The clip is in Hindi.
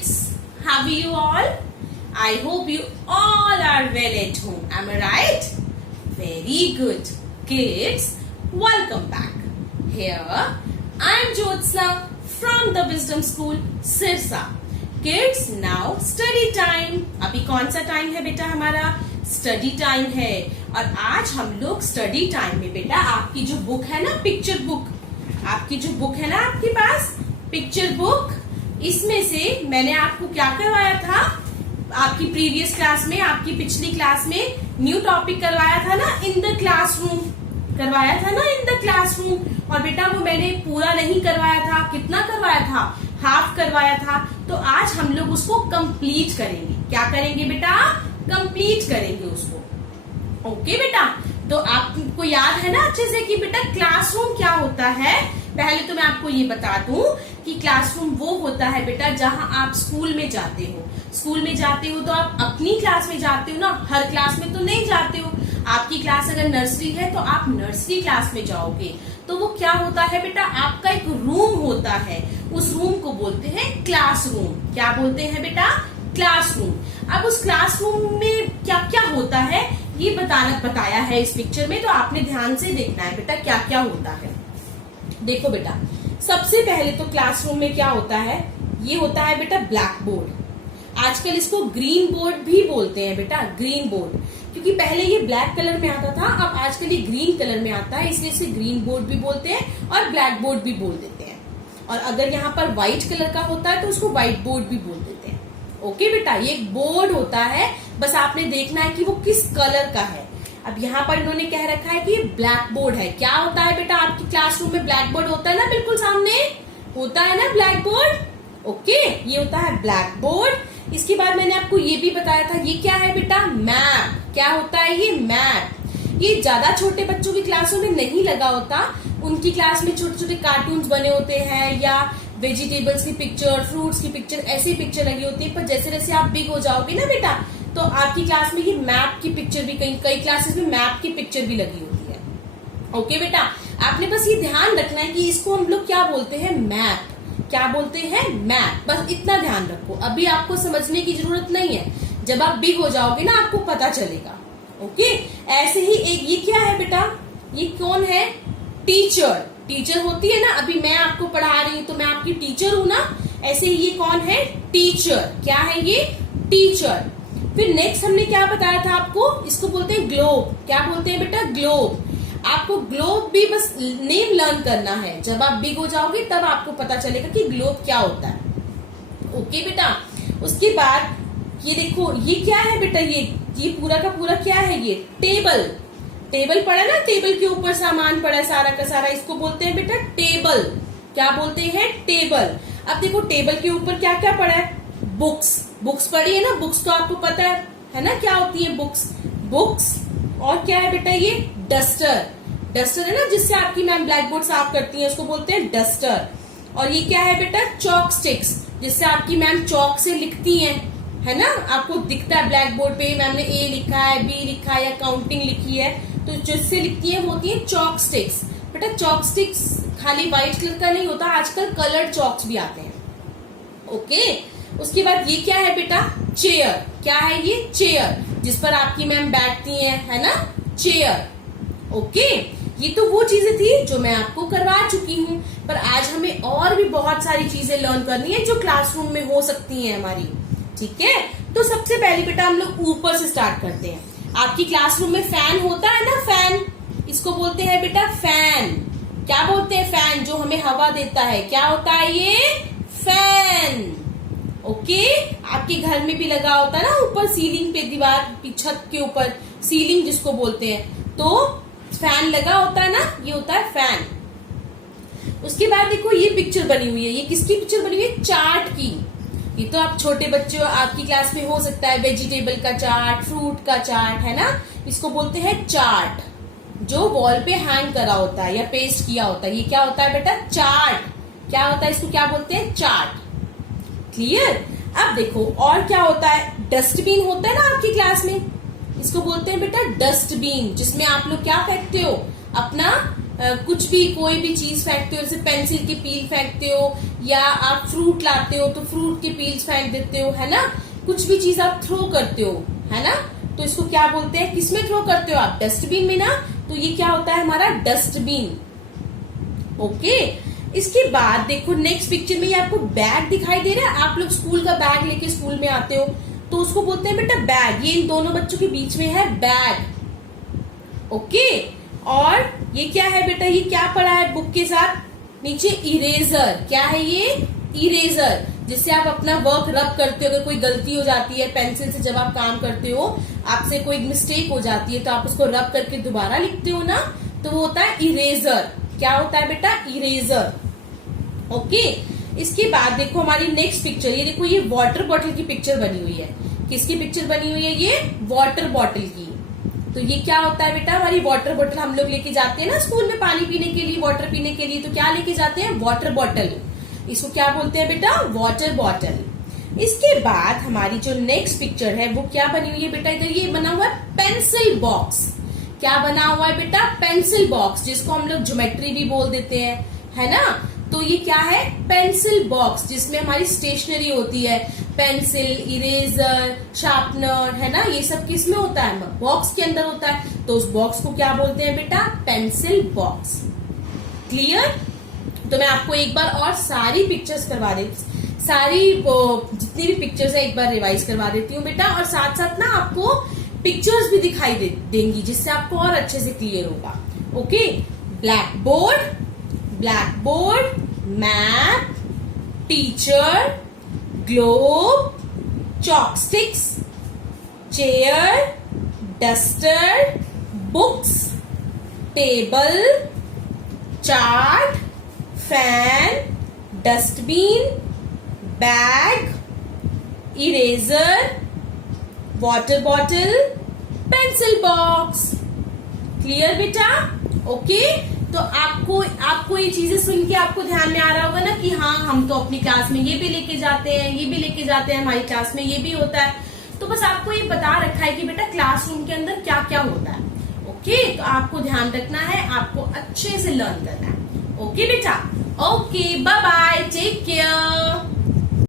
kids, how are you all? I hope you all are well at home. Am I right? Very good. Kids, welcome back. Here, I am Jyotsna from the Wisdom School, Sirsa. Kids, now study time. अभी कौन सा टाइम है बेटा हमारा? स्टडी टाइम है. और आज हम लोग स्टडी टाइम में बेटा आपकी जो बुक है ना, पिक्चर बुक, आपकी जो बुक है ना आपके पास, पिक्चर बुक, इसमें से मैंने आपको क्या करवाया था? आपकी प्रीवियस क्लास में, आपकी पिछली क्लास में न्यू टॉपिक करवाया था ना, इन द क्लासरूम करवाया था ना, इन द क्लासरूम. और बेटा वो मैंने पूरा नहीं करवाया था. कितना करवाया था? हाफ करवाया था. तो आज हम लोग उसको कंप्लीट करेंगे. क्या करेंगे बेटा? कंप्लीट करेंगे उसको. ओके बेटा, तो आपको याद है ना अच्छे से कि बेटा क्लासरूम क्या होता है? पहले तो मैं आपको ये बता दूं कि क्लासरूम वो होता है बेटा जहां आप स्कूल में जाते हो. स्कूल में जाते हो तो आप अपनी क्लास में जाते हो ना, हर क्लास में तो नहीं जाते हो. आपकी क्लास अगर नर्सरी है तो आप नर्सरी क्लास में जाओगे. तो वो क्या होता है बेटा? आपका एक रूम होता है. उस रूम को बोलते हैं क्लासरूम. क्या बोलते हैं बेटा? क्लासरूम. अब उस क्लासरूम में क्या क्या होता है ये बताया है इस पिक्चर में, तो आपने ध्यान से देखना है बेटा क्या क्या होता है. देखो बेटा, सबसे पहले तो क्लासरूम में क्या होता है? ये होता है बेटा ब्लैक बोर्ड. आजकल इसको ग्रीन बोर्ड भी बोलते हैं बेटा, ग्रीन बोर्ड, क्योंकि पहले ये ब्लैक कलर में आता था, अब आजकल ये ग्रीन कलर में आता है, इसलिए इसे ग्रीन बोर्ड भी बोलते हैं और ब्लैक बोर्ड भी बोल देते हैं. और अगर यहाँ पर व्हाइट कलर का होता है तो उसको व्हाइट बोर्ड भी बोल देते हैं. ओके बेटा, ये एक बोर्ड होता है, बस आपने देखना है कि वो किस कलर का है. अब यहाँ पर इन्होंने कह रखा है कि ये ब्लैक बोर्ड है. क्या होता है बेटा? आपकी क्लासरूम में ब्लैक बोर्ड होता है ना, बिल्कुल सामने होता है ना ब्लैक बोर्ड. ओके, ये होता है ब्लैक बोर्ड. इसके बाद मैंने आपको ये भी बताया था, ये क्या है बेटा? मैप. क्या होता है ये? मैप. ये ज्यादा छोटे बच्चों की क्लासों में नहीं लगा होता. उनकी क्लास में छोटे छोटे कार्टून्स बने होते हैं या वेजिटेबल्स की पिक्चर, फ्रूट्स की पिक्चर, ऐसी पिक्चर लगी होती है. पर जैसे जैसे आप बिग हो जाओगे ना बेटा, तो आपकी क्लास में ये मैप की पिक्चर भी, कई क्लासेस में मैप की पिक्चर भी लगी होती है. ओके बेटा, आपने बस ये ध्यान रखना है कि इसको हम लोग क्या बोलते हैं? मैप. क्या बोलते हैं? मैप. बस इतना ध्यान रखो. अभी आपको समझने की जरूरत नहीं है, जब आप बिग हो जाओगे ना आपको पता चलेगा. ओके, ऐसे ही एक ये क्या है बेटा? ये कौन है? टीचर. टीचर होती है ना, अभी मैं आपको पढ़ा रही हूँ तो मैं आपकी टीचर हूँ ना, ऐसे ही ये कौन है? टीचर. क्या है ये? टीचर. फिर नेक्स्ट हमने क्या बताया था आपको? इसको बोलते हैं ग्लोब. क्या बोलते हैं बेटा? ग्लोब. आपको ग्लोब भी बस नेम लर्न करना है. जब आप बिग हो जाओगे तब आपको पता चलेगा कि ग्लोब क्या होता है. ओके बेटा, उसके बाद ये देखो, ये क्या है बेटा? ये पूरा का पूरा क्या है? ये टेबल. टेबल पड़ा ना, टेबल के ऊपर सामान पड़ा है सारा का सारा, इसको बोलते हैं बेटा टेबल. क्या बोलते हैं? टेबल. अब देखो टेबल के ऊपर क्या क्या पड़ा है? बुक्स. बुक्स पड़ी है ना, बुक्स तो आपको पता है ना क्या होती है बुक्स? बुक्स. और क्या है बेटा? ये डस्टर. डस्टर है ना, जिससे आपकी मैम ब्लैक बोर्ड साफ करती है, उसको बोलते हैं डस्टर. और ये क्या है बेटा? चॉक स्टिक्स, जिससे आपकी मैम चॉक से लिखती हैं, है ना. आपको दिखता है ब्लैक बोर्ड पे मैम ने ए लिखा है, बी लिखा है या काउंटिंग लिखी है, तो जिससे लिखती है वो होती है चॉक स्टिक्स. बेटा चॉक स्टिक्स खाली व्हाइट कलर का नहीं होता, आजकल कलर्ड चॉक्स भी आते हैं. ओके, उसके बाद ये क्या है बेटा? चेयर. क्या है ये? चेयर, जिस पर आपकी मैम बैठती हैं, है ना, चेयर. ओके, ये तो वो चीजें थी जो मैं आपको करवा चुकी हूँ, पर आज हमें और भी बहुत सारी चीजें लर्न करनी है जो क्लासरूम में हो सकती हैं हमारी. ठीक है, तो सबसे पहले बेटा हम लोग ऊपर से स्टार्ट करते हैं. आपकी क्लासरूम में फैन होता है ना, फैन, इसको बोलते हैं बेटा फैन. क्या बोलते हैं? फैन, जो हमें हवा देता है. क्या होता है ये? फैन. ओके, आपके घर में भी लगा होता है ना ऊपर सीलिंग पे, दीवार छत के ऊपर, सीलिंग जिसको बोलते हैं, तो फैन लगा होता है ना, ये होता है फैन. उसके बाद देखो ये पिक्चर बनी हुई है. ये किसकी पिक्चर बनी हुई है? चार्ट की. ये तो आप छोटे बच्चे आपकी क्लास में हो सकता है, वेजिटेबल का चार्ट, फ्रूट का चार्ट, है ना. इसको बोलते हैं चार्ट, जो वॉल पे हैंग करा होता है या पेस्ट किया होता है. ये क्या होता है बेटा? चार्ट. क्या होता है? इसको क्या बोलते हैं? चार्ट. क्लियर. अब देखो और क्या होता है? डस्टबिन होता है ना आपकी क्लास में, इसको बोलते हैं बेटा डस्टबिन, जिसमें आप लोग क्या फेंकते हो? अपना कुछ भी कोई भी चीज फेंकते हो, जैसे पेंसिल की पील फेंकते हो या आप फ्रूट लाते हो तो फ्रूट की पील्स फेंक देते हो, है ना। कुछ भी चीज आप थ्रो करते हो, है ना, तो इसको क्या बोलते हैं, किसमें थ्रो करते हो आप, डस्टबिन में ना। तो ये क्या होता है हमारा डस्टबिन। ओके, इसके बाद देखो नेक्स्ट पिक्चर में ये आपको बैग दिखाई दे रहा है। आप लोग स्कूल का बैग लेके स्कूल में आते हो तो उसको बोलते हैं बेटा बैग। ये इन दोनों बच्चों के बीच में है बैग। ओके, और ये क्या है बेटा, ये क्या पड़ा है बुक के साथ नीचे, इरेजर। क्या है ये, इरेजर, जिससे आप अपना वर्क रब करते हो। अगर कोई गलती हो जाती है पेंसिल से, जब आप काम करते हो आपसे कोई मिस्टेक हो जाती है तो आप उसको रब करके दोबारा लिखते हो ना, तो वो होता है इरेजर। क्या होता है बेटा, इरेजर। ओके, इसके बाद देखो हमारी नेक्स्ट पिक्चर, ये देखो ये वाटर बॉटल की पिक्चर बनी हुई है। किसकी पिक्चर बनी हुई है, ये वाटर बॉटल की। तो ये क्या होता है बेटा, हमारी वाटर बॉटल हम लोग लेके जाते हैं ना स्कूल में पानी पीने के लिए, वाटर पीने के लिए, तो क्या लेके जाते हैं, वाटर बॉटल। इसको क्या बोलते हैं बेटा, वाटर बॉटल। इसके बाद हमारी जो नेक्स्ट पिक्चर है वो क्या बनी हुई है बेटा, इधर ये बना हुआ है पेंसिल बॉक्स। क्या बना हुआ है बेटा, पेंसिल बॉक्स, जिसको हम लोग ज्योमेट्री भी बोल देते हैं, है ना। तो ये क्या है, पेंसिल बॉक्स, जिसमें हमारी स्टेशनरी होती है, पेंसिल, इरेजर, शार्पनर, है ना, ये सब किस में होता है, बॉक्स के अंदर होता है। तो उस बॉक्स को क्या बोलते हैं बेटा, पेंसिल बॉक्स। क्लियर। तो मैं आपको एक बार और सारी पिक्चर्स करवा देती, सारी जितनी भी पिक्चर्स है एक बार रिवाइज करवा देती हूँ बेटा, और साथ साथ ना आपको पिक्चर्स भी दिखाई देंगी, जिससे आपको और अच्छे से क्लियर होगा। Okay, black board, map, teacher, globe, chopsticks, chair, duster, books, table, chart, fan, dustbin, bag, eraser, water bottle, pencil box. Clear बेटा। ओके, तो आपको ये चीजें सुन के आपको ध्यान में आ रहा होगा ना कि हाँ हम तो अपनी क्लास में ये भी लेके जाते हैं, ये भी लेके जाते हैं, हमारी क्लास में ये भी होता है। तो बस आपको ये बता रखा है कि बेटा क्लासरूम के अंदर क्या क्या होता है। ओके, तो आपको ध्यान रखना है, आपको अच्छे से लर्न करना है। ओके बेटा, okay, bye bye, take care.